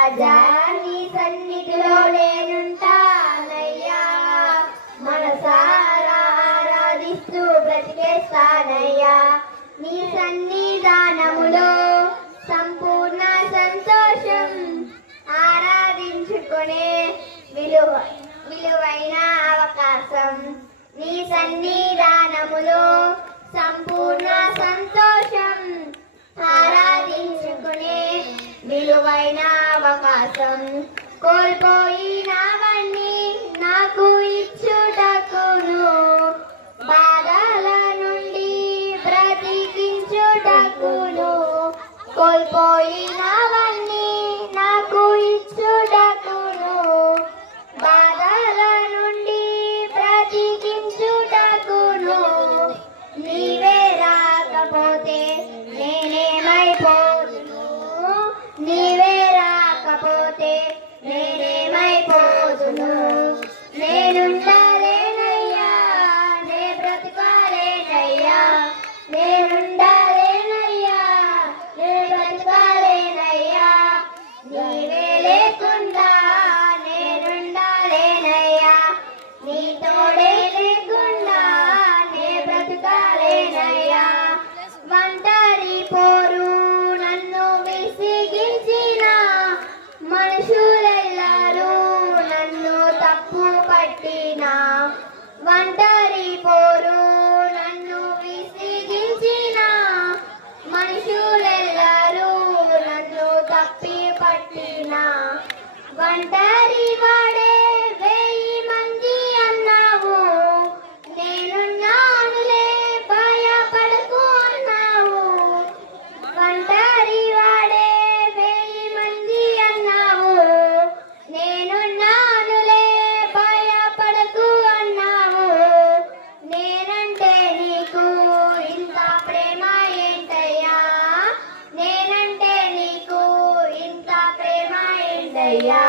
రాజా నీ సన్నిధిలో నేనుంటానయ్యా, మనసారా ఆరాధిస్తూ బ్రతికేస్తానయ్యా. నీ సన్నిధానములో సంపూర్ణ సంతోషం, ఆరాధించుకునే విలువైన అవకాశం. నీ సన్నిధానములో సంపూర్ణ సంతోషం, ఆరాధించుకునే విలువైన అవకాశం. కోల్పోయినవన్నీ నాకు ఇచ్చుటకును, బాధల నుండి బ్రతికించుటకును. కోల్పోయినవన్నీ నాకు ఇచ్చుటకును, బాధల నుండి బ్రతికించుటకును. నీవే రాకపోతే నేనేమైపోదును, నీవే రాకపోతే నేనేమైపోదును. నేనుండాలేనయ్యా, నే బ్రతకాలేనయ్యా, నేనుండాలేనయ్యా, నే బ్రతకాలేనయ్యా. నీవే లేకుండా నేనుండాలేనయ్యా, నీ తోడే లేకుండా నే బ్రతకాలేనయ్యా. ఒంటరి పోరు నన్ను విసిగించిన మనుషులెల్లరూ నన్ను తప్పు పట్టిన, ఒంటరి పోరు నన్ను విసిగించిన మనుషులెల్లరూ నన్ను తప్పి పట్టిన. ఒంటరి వాడే 1000 మంది అన్నావు, నేనున్నానులే భయపడకు అన్నావు. ఒంటరి వాడే 1000 మంది అన్నావు, నేనున్నానులే భయపడకు అన్నావు. నేనంటే నీకు ఇంత ప్రేమ ఏంటయ్యా, నేనంటే నీకు ఇంత ప్రేమ ఏంటయ్యా.